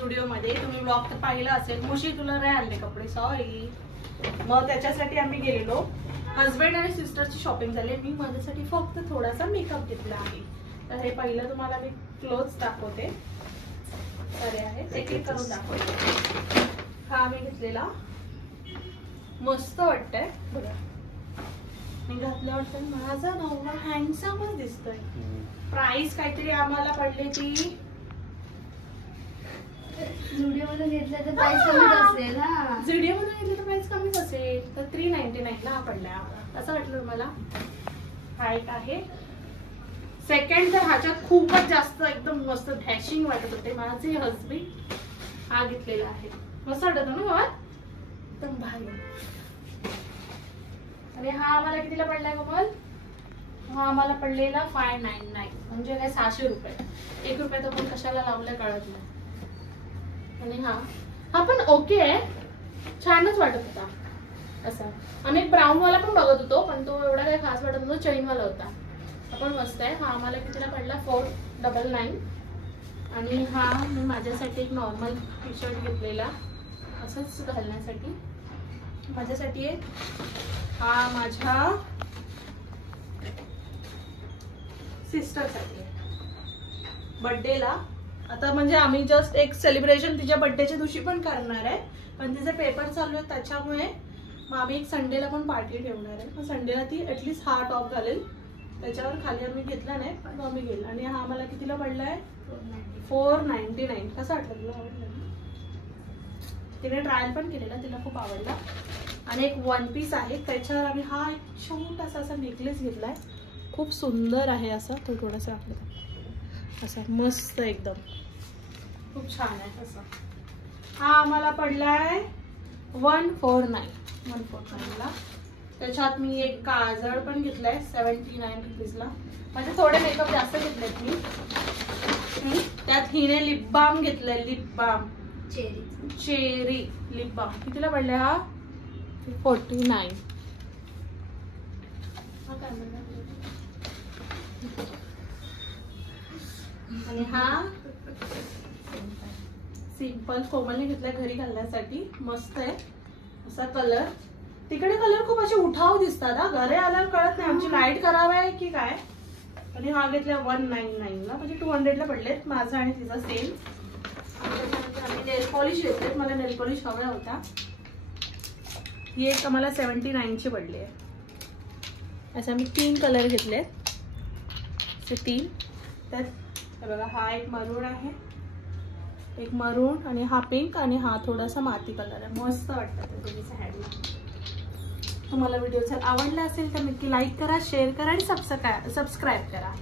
झुडिओ मध्ये, तुम्ही ब्लॉग तर पाहिला असेल. मुशी तुला नाही आणले कपडे, सॉरी. मग त्याच्यासाठी आम्ही गेलेलो. हस्बंड आणि सिस्टरची शॉपिंग झाली. मी माझ्यासाठी फक्त थोडासा मेकअप घेतला आहे. तर हे पहिलं तुम्हाला मी क्लोथ्स दाखवते. अरे आहे एक एक करून दाखवते. हा मी घेतलेला मस्त वाटतंय बघा. मी घातल्यावर तर माझा नवरा हँडसमच दिसतोय. प्राइस काहीतरी आम्हाला पडली ती झुडिओमधून घेतलं तर प्राइस कमीच असेल. हा झुडिओमधून घेतलं तर प्राइस कमीच असेल. तर 399 ला पडलाय आम्हाला. असं वाटलं मला. हा एक आहे. सेकंड तर ह्याच्यात खूपच जास्त एकदम मस्त डॅशिंग वाटत होते. माझे हसबंड हा घेतलेला आहे. मस्त वाटत ना बाबा, एकदम भारी. आणि हा आम्हाला कितीला पडलाय कोमल? हा आम्हाला पडलेला 599 म्हणजे काय 600 रुपये. 1 रुपया तर पण कशाला लावलाय कळत नाही. आणि हा पण ओके आहे, छानच वाटत होता. असा आम्ही ब्राऊन वाला पण बघत होतो पण तो एवढा काही खास वाटत नव्हता. चैन वाला होता. आपण मस्त आहे. हा आम्हाला कितीला पडला? 499. आणि हा मी माझ्यासाठी एक नॉर्मल टी शर्ट घेतलेला असंच घालण्यासाठी माझ्यासाठी आहे. हा माझ्या सिस्टरसाठी बर्थडेला. आता म्हणजे आम्ही जस्ट एक सेलिब्रेशन तिच्या बर्थडेच्या दिवशी पण करणार आहे, पण तिचे पेपर चालू आहेत त्याच्यामुळे मग आम्ही एक संडेला पण पार्टी ठेवणार आहे. मग संडेला ती ॲटलिस्ट हा टॉप घालेल. त्याच्यावर खाली आम्ही घेतला नाही पण आम्ही घेईल. आणि हा आम्हाला कितीला पडलाय? 499. कसा वाटला तुला? आवडला? तिने ट्रायल पण केलेला, तिला खूप आवडला. आणि एक वन पीस आहे त्याच्यावर आम्ही हा एक छोटासा असा नेकलेस घेतलाय. खूप सुंदर आहे असा. तो थोडासा आपला असा मस्त एकदम खूप छान आहे असा. हा आम्हाला पडलाय 149 ला. त्याच्यात मी एक काजळ पण घेतलाय 79 रुपीजला. म्हणजे थोडे मेकअप जास्त घेतलेत मी. त्यात हिने लिप बाम घेतलाय. Lip balm cherry lip balm कितीला पडलाय? हा 49. हा काय म्हणणार? आणि हा सिंपल कोमलने घेतलाय घरी घालण्यासाठी. मस्त आहे असा कलर. तिकडे कलर खूप असे उठाव दिसतात. हा घरी आल्यावर कळत नाही आमची लाईट खराब आहे की काय. आणि हा घेतला 199 ला म्हणजे 200 ला पडलेत. माझा आणि तिचा सेम. आम्ही नेल पॉलिश घेतलेत. मला नेल पॉलिश हवा होता. ही एक आम्हाला 79 ची पडली आहे. असं आम्ही 3 कलर घेतलेत. 3 त्यात बघा. हा एक मरून आहे, एक मरून आणि हा पिंक आणि हा थोडासा माती कलर आहे. मस्त वाटतं ते दोन्हीचं हॅड. तुम्हाला व्हिडिओ जर आवडला असेल तर नक्की लाईक करा, शेअर करा आणि सबस्क्राईब करा.